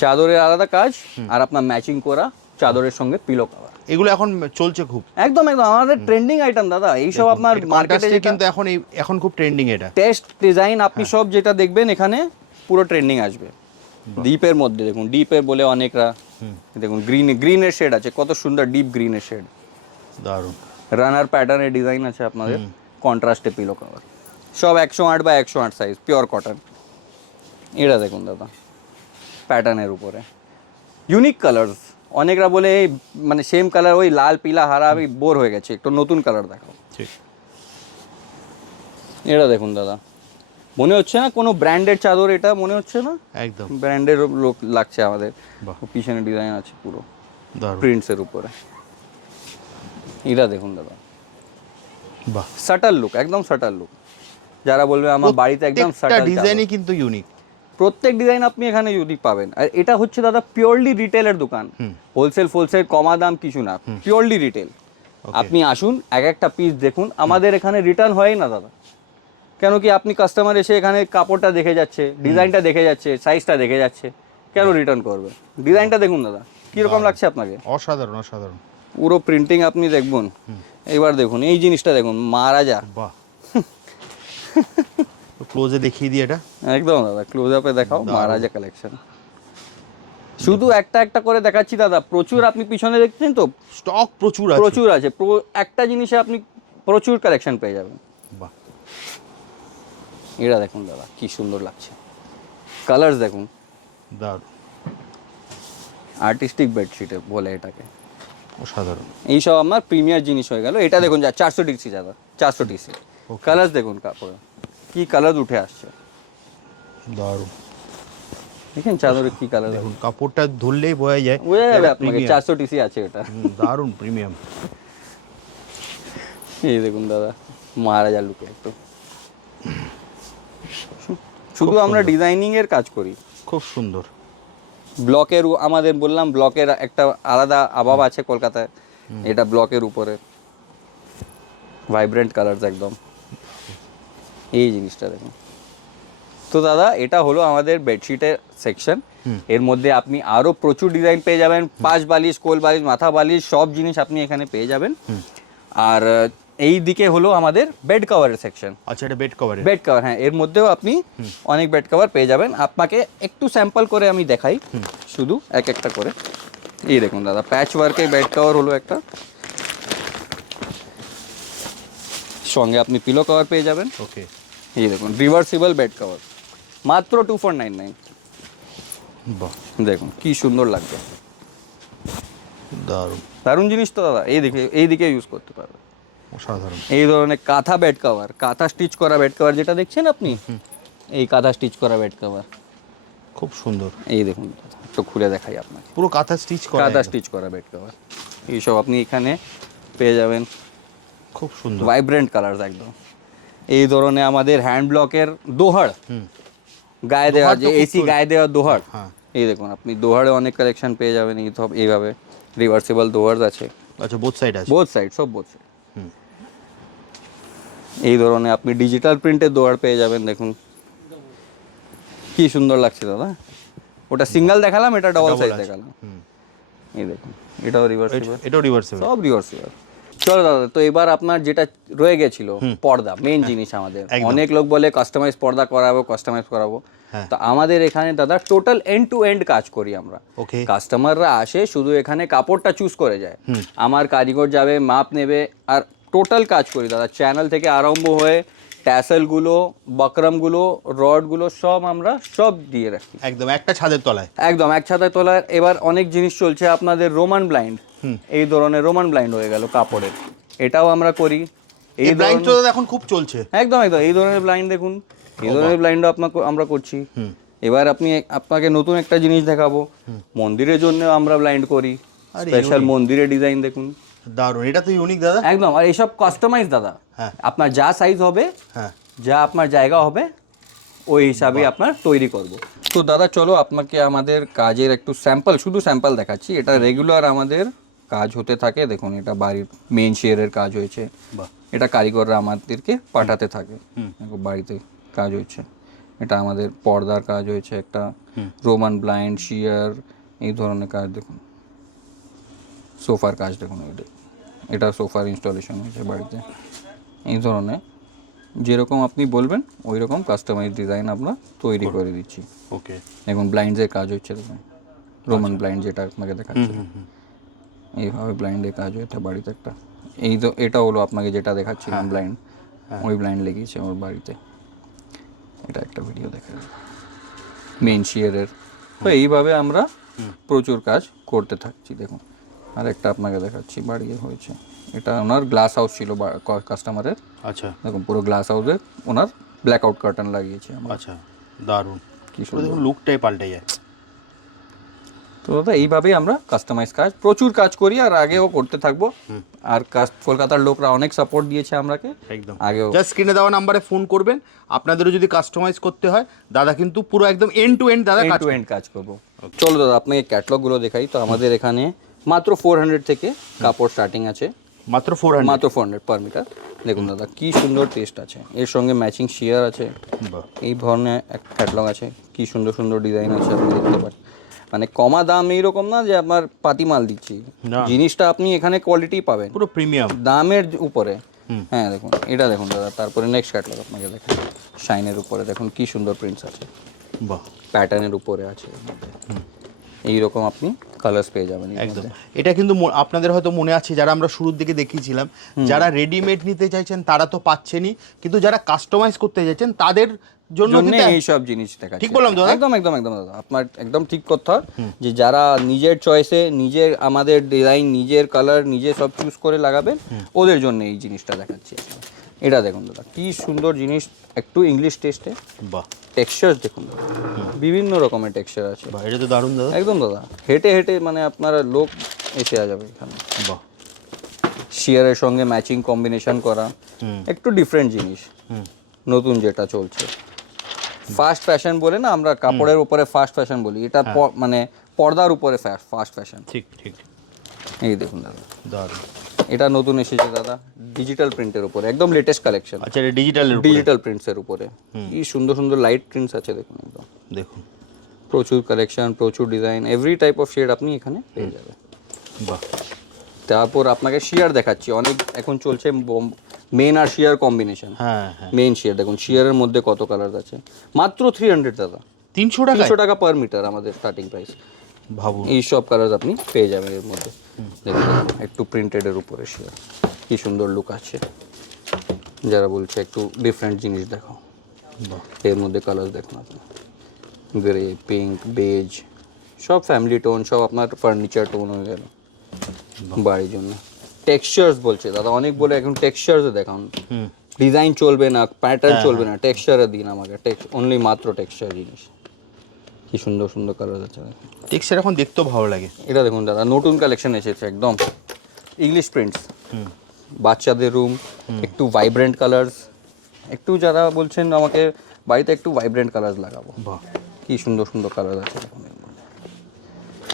চাদরের আলাদা কাজ আর আপনার ম্যাচিং করা চাদরের সঙ্গে পিলো কভার। এগুলো এখন চলছে খুব, একদম একদম আমাদের ট্রেন্ডিং আইটেম দাদা, এইসব আপনার মার্কেটে কিন্তু এখন এখন খুব ট্রেন্ডিং এটা। টেস্ট ডিজাইন আপনি সব যেটা দেখবেন এখানে পুরো ট্রেন্ডিং আসবে। ডিপের মধ্যে দেখুন, ডিপের বলে অনেকরা, দেখুন গ্রিনের শেড আছে, কত সুন্দর ডিপ গ্রিনের শেড, দারুণ। রানার প্যাটার্নের ডিজাইন আছে আপনাদের, কন্ট্রাস্টে পিলো কভার, সব 108 বাই 108 সাইজ, পিওর কটন। এটা দেখুন দাদা প্যাটার্নের উপরে ইউনিক কালার্স। অনেকরা বলে এই মানে সেম কালার, ওই লাল পিলা হারা, আমি বোর হয়ে গেছে, একটু নতুন কালার দেখাও। ঠিক। এটা দেখুন দাদা, মনে হচ্ছে না কোনো ব্র্যান্ডেড চাদর, এটা মনে হচ্ছে না একদম ব্র্যান্ডের লোক লাগছে আমাদের। বাহ, পিছনে ডিজাইন আছে পুরো দারুণ। প্রিন্টসের উপরে। এটা দেখুন দাদা, বাহ, সাটল লুক, একদম সাটল লুক। যারা বলবে আমার বাড়িতে একদম সাটল ডিজাইনই কিন্তু ইউনিক। প্রত্যেক ডিজাইন আপনি এখানে ইউনিক পাবেন। আর এটা হচ্ছে দাদা পিওরলি রিটেলের দোকান, হোলসেল ফোলসেল কমা দাম কিছু না, পিওরলি রিটেল। আপনি আসুন, এক একটা পিস দেখুন, আমাদের এখানে রিটার্ন হয় না দাদা। কেন কি, আপনি কাস্টমার এসে এখানে কাপড়টা দেখে যাচ্ছে, ডিজাইনটা দেখে যাচ্ছে, সাইজটা দেখে যাচ্ছে, কেন রিটার্ন করবে? ডিজাইনটা দেখুন দাদা কীরকম লাগছে আপনাকে, অসাধারণ অসাধারণ। পুরো প্রিন্টিং আপনি দেখুন। এবার দেখুন এই জিনিসটা দেখুন, মহারাজা। বাহ, ক্লোজে দেখিয়ে দিই এটা। একদম দাদা ক্লোজ আপে দেখাও মহারাজা কালেকশন। শুধু একটা একটা করে দেখাচ্ছি দাদা, প্রচুর আপনি পিছনে দেখছেন তো, স্টক প্রচুর আছে, প্রচুর আছে, একটা জিনিসে আপনি প্রচুর কালেকশন পেয়ে যাবেন। বাহ, এটা দেখুন দাদা কি সুন্দর লাগছে, কালার্স দেখুন, দারুণ। আর্টিস্টিক বেডশিটে বলে এটাকে। অসাধারণ। এইসব আমার প্রিমিয়ার জিনিস হয়ে গেল। এটা দেখুন যা 400 ডিসি দাদা, 400 ডিসি। কালার্স দেখুন কাপড়ে কি কালার উঠে আসছে, দারুণ। দেখেন চাদরে কি কালার, দেখুন কাপড়টা ধরলেই বোঝা যায়, বোঝা যাবে আপনাকে 400 ডিসি আছে এটা। দারুণ প্রিমিয়াম। এই দেখুন দাদা মহারাজা লুকে একটু। শুধু আমরা ডিজাইনিং এর কাজ করি, খুব সুন্দর। ব্লকের আমাদের বললাম ব্লকের একটা আলাদা আভাব আছে কলকাতায়, এটা ব্লকের উপরে ভাইব্রেন্ট কালারস একদম, এই জিনিসটা দেখুন। তো দাদা এটা হলো আমাদের বেডশিটের সেকশন। এর মধ্যে আপনি আরো প্রচুর ডিজাইন পেয়ে যাবেন, পাশ বালিশ, কোল বালিশ, মাথা বালিশ, সব জিনিস আপনি এখানে পেয়ে যাবেন। আর এই দিকে হলো আমাদের বেড কভারের সেকশন। আচ্ছা, এটা বেড কভার। বেড কভার, হ্যাঁ, এর মধ্যেও আপনি অনেক বেড কভার পেয়ে যাবেন। আপনাকে একটু স্যাম্পল করে আমি দেখাই, শুধু এক একটা করে। এই দেখুন দাদা প্যাচ ওয়ার্কের বেড কভার হলো একটা, সঙ্গে আপনি পিলো কভার পেয়ে যাবেন। ওকে, এই দেখুন রিভার্সিবল বেড কভার, মাত্র 2499। বাহ, দেখুন কি সুন্দর লাগবে, দারুণ দারুণ জিনিস তো দাদা। এই দিকে ইউজ করতে পারবে। অসাধারণ। এই ধরনের কাঁথা বেড কভার, কাঁথা স্টিচ করা বেড কভার যেটা দেখছেন আপনি, এই কাঁথা স্টিচ করা বেড কভার খুব সুন্দর। এই দেখুন একটু খুলে দেখাই আপনাকে, পুরো কাঁথা স্টিচ করা, কাঁথা স্টিচ করা বেড কভার, এইসব আপনি এখানে পেয়ে যাবেন। খুব সুন্দর ভাইব্রেন্ট কালার্স একদম। এই ধরনের আমাদের হ্যান্ড ব্লকের দোহাড়, গায়ে দেওয়া যে এসি গায়ে দেওয়া দোহাড়, এই দেখুন আপনি দোহাড়ে অনেক কালেকশন পেয়ে যাবেন। এই সব এইভাবে রিভার্সিবল দোহার্স আছে। আচ্ছা, বোথ সাইড আছে, বোথ সাইড, সব বোথ সাইড। এই ধরনের আপনি ডিজিটাল প্রিন্টের দোয়ার পেয়ে যাবেন। দেখুন কি সুন্দর লাগছে দাদা, ওটা সিঙ্গেল দেখালাম, এটা ডবল সাইজ দেখালাম। এই দেখুন, এটাও রিভার্সিবল, এটাও রিভার্সেবল, সব রিভার্সিবল। চলো দাদা, তো এবার আপনার যেটা রয়ে গেছিল পর্দা, মেইন জিনিস আমাদের। অনেক লোক বলে কাস্টমাইজ পর্দা করাবো। তো আমাদের এখানে দাদা টোটাল এন্ড টু এন্ড কাজ করি আমরা। ওকে, কাস্টমাররা আসে শুধু এখানে কাপড়টা চুজ করে যায়, আমার কারিগর যাবে, মাপ নেবে, আর টোটাল কাজ করি দাদা। চ্যানেল থেকে আরম্ভ হয়ে ট্যাসেলগুলো, বকরমগুলো, রডগুলো সব আমরা সব দিয়ে রাখি একদম একটা ছাদের তলায়, একদম এক ছাতায় তোলার। এবার অনেক জিনিস চলছে আপনাদের রোমান ব্লাইন্ড, এই ধরনের রোমান ব্লাইন্ড হয়ে গেল কাপড়ের, এটাও আমরা করি। এই ব্লাইন্ড তো এখন খুব চলছে, একদম একদম এই ধরনের ব্লাইন্ড দেখুন, এই ধরনের ব্লাইন্ডও আপনাকে আমরা করছি। এবার আপনাকে নতুন একটা জিনিস দেখাবো, মন্দিরের জন্য আমরা ব্লাইন্ড করি, স্পেশাল মন্দিরের ডিজাইন দেখুন, দারুণ। এটা তো ইউনিক দাদা, একদম। আর এইসব কাস্টমাইজ দাদা, আপনার যা সাইজ হবে, যা আপনার জায়গা হবে, ওই হিসাবে আপনার তৈরি করব। তো দাদা চলো আপনাকে আমাদের কাজের একটু শুধু স্যাম্পল দেখাচ্ছি। এটা রেগুলার আমাদের কাজ হতে থাকে। দেখুন, এটা বাড়ির মেন শেয়ারের কাজ হয়েছে, এটা কারিগররা আমাদেরকে পাঠাতে থাকে, বাড়িতে কাজ হচ্ছে। এটা আমাদের পর্দার কাজ হয়েছে, একটা রোমান ব্লাইন্ড, শিয়ার, এই ধরনের কাজ দেখুন। সোফার কাজ দেখুন, এটা সোফার ইনস্টলেশন হয়েছে বাড়িতে। এই ধরনের যেরকম আপনি বলবেন ওই রকম কাস্টমাইজ ডিজাইন আমরা তৈরি করে দিচ্ছি। ওকে, এখন ব্লাইন্ডসের কাজ হচ্ছে দেখুন, রোমান ব্লাইন্ড যেটা আপনাকে দেখাচ্ছি, এইভাবে ব্লাইন্ডের কাজ হয়েছে বাড়িতে একটা। এটা হলো আপনাকে যেটা দেখাচ্ছিলাম ব্লাইন্ড, ওই ব্লাইন্ড লেগেছে ওর বাড়িতে। এটা একটা ভিডিও দেখা মেইন শিয়ারের। তো এইভাবে আমরা প্রচুর কাজ করতে থাকছি। দেখুন, আর একটা আপনাকে দেখাচ্ছি বাড়িতে হয়েছে। এটা ওনার গ্লাস হাউস ছিল কাস্টমারের। আচ্ছা, দেখুন পুরো গ্লাস হাউসে ওনার ব্ল্যাক আউট কার্টেন লাগিয়েছে আমরা। আচ্ছা, দারুণ। কি সুন্দর লুকটাই পাল্টে যায়। তো দাদা এইভাবেই আমরা কাস্টমাইজ কাজ প্রচুর কাজ করি, আর আগেও করতে থাকবো। আর কলকাতার লোকরা অনেক সাপোর্ট দিয়েছে আমাকে, একদম। আগেও। জাস্ট স্ক্রিনে দেওয়া নাম্বারে ফোন করবেন, আপনাদেরও যদি কাস্টমাইজ করতে হয়, দাদা কিন্তু পুরো একদম এন্ড টু এন্ড দাদা কাজ করবো। চলো দাদা আপনাকে ক্যাটালগুলো দেখাই। তো আমাদের এখানে মাত্র 400 থেকে কাপড় স্টার্টিং আছে, মাত্র 400 পার মিটার। দেখুন দাদা কি সুন্দর টেস্ট আছে, এর সঙ্গে ম্যাচিং শিয়ার আছে, এই ধরনের এক ক্যাটালগ আছে, কি সুন্দর সুন্দর ডিজাইন আছে, আপনি দেখতে পারেন। মানে কমা দাম এইরকম না যে আপনার পাতি মাল দিচ্ছি, জিনিসটা আপনি এখানে কোয়ালিটি পাবেন পুরো প্রিমিয়াম দামের উপরে। হ্যাঁ দেখুন, এটা দেখুন দাদা। তারপরে নেক্সট ক্যাটালগ আপনাকে দেখেন, শাইনের উপরে দেখুন কি সুন্দর প্রিন্টস আছে, প্যাটার্নের উপরে আছে, এইরকম আপনি কালার্স পেয়ে যাবেন একদম। এটা কিন্তু আপনাদের হয়তো মনে আছে, যারা আমরা শুরুর দিকে দেখিয়েছিলাম, যারা রেডিমেড নিতে চাইছেন তারা তো পাচ্ছেনই, কিন্তু যারা কাস্টমাইজ করতে চাইছেন তাদের জন্য এই সব জিনিস দেখা। ঠিক বললাম দাদা? একদম একদম একদম দাদা, আপনার একদম ঠিক কথা। যে যারা নিজের চয়েসে নিজের আমাদের ডিজাইন, নিজের কালার, নিজে সব চুজ করে লাগাবেন, ওদের জন্য এই জিনিসটা দেখাচ্ছি। এটা দেখুন দাদা কি সুন্দর জিনিস, একটু ইংলিশ টেস্টে। বাহ, টেক্সচার দেখুন দাদা, বিভিন্ন রকমের টেক্সচার আছে। এটা তো দারুণ দাদা, একদম দাদা। হেঁটে হেঁটে মানে আপনারা লোক এসে যাবে এখানে। বাহ, শিয়ারের সঙ্গে ম্যাচিং কম্বিনেশন করা, একটু ডিফারেন্ট জিনিস, নতুন যেটা চলছে। ফাস্ট ফ্যাশন বলে না আমরা, কাপড়ের উপরে ফাস্ট ফ্যাশন বলি, এটা মানে পর্দার উপরে ফাস্ট ফ্যাশন। ঠিক ঠিক। এই দেখুন দাদা, দারুণ। এটা নতুন এসেছে দাদা, ডিজিটাল প্রিন্টের উপরে, একদম লেটেস্ট কালেকশন। আচ্ছা, এটা ডিজিটাল প্রিন্টসের উপরে কি সুন্দর সুন্দর লাইট প্রিন্টস আছে দেখুন, একদম দেখুন, প্রচুর কালেকশন, প্রচুর design, every type of shade আপনি এখানে পেয়ে যাবেন। বাহ। তারপর আপনাকে শিয়ার দেখাচ্ছি। অনেক এখন চলছে মেন আর শিয়ার কম্বিনেশন। হ্যাঁ, মেন শিয়ার দেখুন, শিয়ারের মধ্যে কত কালার আছে, মাত্র 300 দাদা, 300 টাকা পার মিটার আমাদের স্টার্টিং প্রাইস। ভাবুন, এই সব কালার আপনি পেয়ে যাবেন এর মধ্যে। দেখুন একটু প্রিন্টেডের উপরে শিয়ার, কি সুন্দর লুক আছে। যারা বলছে একটু ডিফারেন্ট জিনিস দেখাও, এর মধ্যে কালার দেখুন আপনি, গ্রে, পিঙ্ক, বেজ, সব ফ্যামিলি টোন, সব আপনার ফার্নিচার টোন হয়ে গেল বাড়ির জন্য। টেক্সচার্স বলছে দাদা, অনেক বলে এখন টেক্সচার্স দেখান, ডিজাইন চলবে না, প্যাটার্ন চলবে না, টেক্সচারে দিন আমাকে, অনলি মাত্র টেক্সচার জিনিস। কি সুন্দর সুন্দর কালার আছে, টেক্সচার এখন দেখতেও ভালো লাগে। এটা দেখুন দাদা, নতুন কালেকশন এসেছে, একদম ইংলিশ প্রিন্টস, বাচ্চাদের রুম, একটু ভাইব্রেন্ট কালার্স, একটু যারা বলছেন আমাকে বাড়িতে একটু ভাইব্রেন্ট কালার লাগাবো, কি সুন্দর সুন্দর কালার আছে দেখুন এর মধ্যে।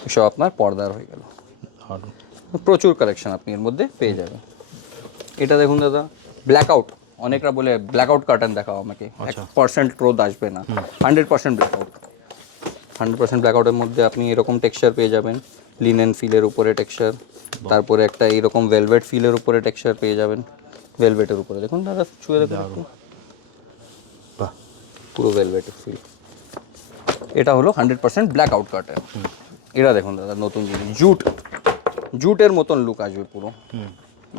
এসব আপনার পর্দার হয়ে গেল, প্রচুর কালেকশন আপনি এর মধ্যে পেয়ে যাবেন। এটা দেখুন দাদা, ব্ল্যাক আউট, অনেকরা বলে ব্ল্যাক আউট কার্টেন দেখাও আমাকে, 1% রোদ আসবে না, 100% ব্ল্যাক আউট। 100% ব্ল্যাকআউটের মধ্যে আপনি এরকম টেক্সচার পেয়ে যাবেন, লিনেন ফিলের উপরে টেক্সচার, তারপরে একটা এরকম ভেলভেট ফিলের উপরে টেক্সচার পেয়ে যাবেন, ভেলভেটের উপরে দেখুন দাদা, ছুঁয়ে দেখুন একটু। বাহ, পুরো ভেলভেটের ফিল। এটা হলো 100% ব্ল্যাকআউট কার্টেন। এটা দেখুন দাদা নতুন জিনিস, জুটের মতন লুক আসবে পুরো,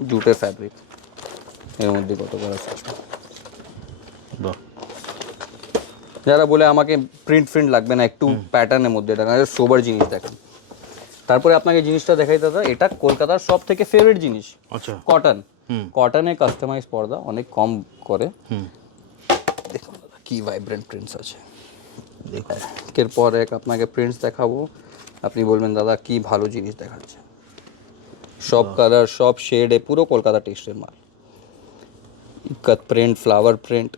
জুটের ফ্যাব্রিক, এর মধ্যে কত কালার আসবে। বাহ, যারা বলে আমাকে প্রিন্ট লাগবে না, একটু প্যাটার্নের মধ্যে দেখান, সোবার জিনিস দেখেন। তারপরে আপনাকে জিনিসটা দেখাই দাদা, এটা কলকাতার সব থেকে ফেভারিট জিনিস, আচ্ছা, কটন। কটনে কাস্টমাইজ পর্দা অনেক কম করে। দেখুন দাদা কি ভাইব্রেন্ট প্রিন্টস আছে, দেখুন একের পর এক আপনাকে প্রিন্টস দেখাবো, আপনি বলবেন দাদা কি ভালো জিনিস দেখাচ্ছে। সব কালার, সব শেডে, পুরো কলকাতা টেস্টের মাল। ইকাত প্রিন্ট, ফ্লাওয়ার প্রিন্ট,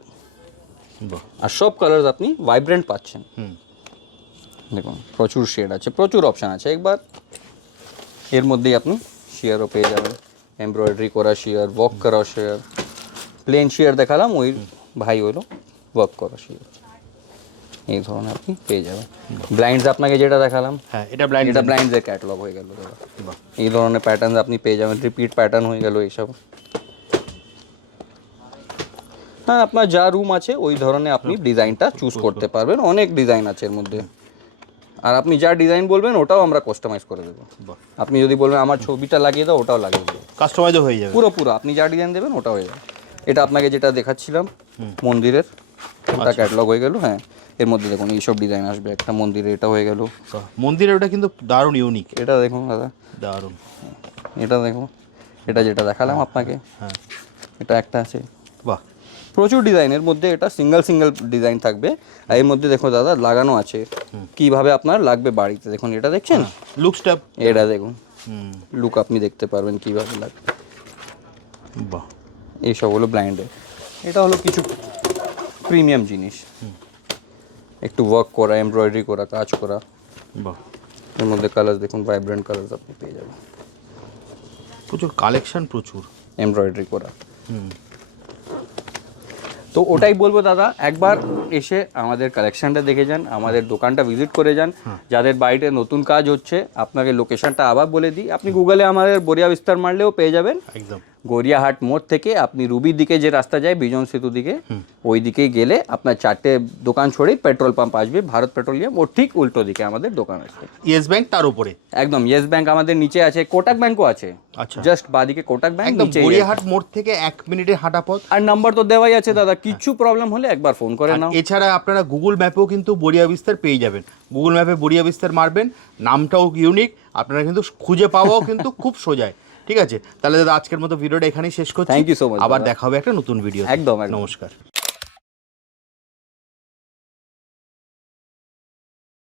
বাহ, আর সব কালার আপনি ভাইব্রেন্ট পাচ্ছেন। দেখুন প্রচুর শেড আছে, প্রচুর অপশান আছে। একবার এর মধ্যেই আপনি শিয়ারও পেয়ে যাবেন, এমব্রয়ডারি করা শিয়ার, ওয়ার্ক করা শিয়ার। প্লেন শিয়ার দেখালাম, ওই ভাই হলো ওয়ার্ক করা শিয়ার, এই ধরনের আপনি পেয়ে যাবেন। ব্লাইন্ডস আপনাকে যেটা দেখালাম, হ্যাঁ এটা ব্লাইন্ড, এটা ব্লাইন্ডসের ক্যাটালগ হয়ে গেল দাদা। বাহ, এই ধরনের প্যাটার্ন আপনি পেয়ে যাবেন, রিপিট প্যাটার্ন হয়ে গেল এইসব। হ্যাঁ, আপনার যা রুম আছে ওই ধরনের আপনি ডিজাইনটা চুজ করতে পারবেন, অনেক ডিজাইন আছে এর মধ্যে। আর আপনি যা ডিজাইন বলবেন ওটাও আমরা কাস্টমাইজ করে দেবো। বাহ, আপনি যদি বলবেন আমার ছবিটা লাগিয়ে দাও, ওটাও লাগিয়ে দেবো, কাস্টমাইজও হয়ে যাবে। পুরো আপনি যা ডিজাইন দেবেন ওটা হয়ে যাবে। এটা আপনাকে যেটা দেখাচ্ছিলাম মন্দিরের, ওটা ক্যাটালগ হয়ে গেল। হ্যাঁ, এর মধ্যে দেখুন এইসব ডিজাইন আসবে, একটা মন্দিরের এটা হয়ে গেল। বাহ, মন্দিরের ওটা কিন্তু দারুণ ইউনিক, এটা দেখুন দাদা, দারুণ। এটা দেখুন, এটা যেটা দেখালাম আপনাকে, হ্যাঁ, এটা একটা আছে। বাহ, প্রচুর ডিজাইনের মধ্যে, এটা সিঙ্গেল ডিজাইন থাকবে। আর এর মধ্যে দেখো দাদা লাগানো আছে, কিভাবে আপনার লাগবে বাড়িতে। দেখুন এটা দেখছেন, লুকসটা, এটা দেখুন লুক আপনি দেখতে পারবেন কিভাবে লাগবে। বাহ, এইসব হলো ব্লাইন্ডে। এটা হলো কিছু প্রিমিয়াম জিনিস, একটু ওয়ার্ক করা, এমব্রয়ডারি করা, কাজ করা। বাহ, এর মধ্যে কালার দেখুন, ভাইব্রেন্ট কালার আপনি পেয়ে যাবেন, প্রচুর কালেকশন, প্রচুর এমব্রয়ডারি করা। তো ওটাই বলবো দাদা, একবার এসে আমাদের কালেকশনটা দেখে যান, আমাদের দোকানটা ভিজিট করে যান। যাদের বাড়িতে নতুন কাজ হচ্ছে, আপনাকে লোকেশনটা আবার বলে দিই, আপনি গুগলে আমাদের বরিয়া বিস্তার মারলেও পেয়ে যাবেন। একদম গড়িয়াহাট মোড় থেকে আপনি রুবির দিকে যে রাস্তা যায়, বিজন সেতু দিকে, ওই দিকেই গেলে আপনার 4টে দোকান ছড়েই পেট্রোল পাম্প আসবে, ভারত পেট্রোলিয়াম, ওর ঠিক উল্টো দিকে আমাদের দোকান আসবে। ইয়েস ব্যাংক তার উপরে, একদম ইয়েস ব্যাংক আমাদের নিচে আছে, কোটাক ব্যাংকও আছে। আচ্ছা, জাস্ট বাদিকে কোটাক ব্যাংক, একদম নিচে গড়িয়াহাট মোড় থেকে 1 মিনিটের হাঁটা পথ। আর নাম্বার তো দেওয়াই আছে দাদা, কিছু প্রবলেম হলে একবার ফোন করে নাও। এছাড়া আপনারা গুগল ম্যাপেও কিন্তু বরিয়া বিস্তার পেয়ে যাবেন, গুগল ম্যাপে বরিয়া বিস্তার মারবেন, নামটাও ইউনিক, আপনারা কিন্তু খুঁজে পাওয়াও কিন্তু খুব সোজায়। ঠিক আছে, তাহলে দাদা আজকের মতো ভিডিওটা এখানেই শেষ করছি। থ্যাংক ইউ সো মাচ, আবার দেখা হবে একটা নতুন ভিডিও। একদম। নমস্কার।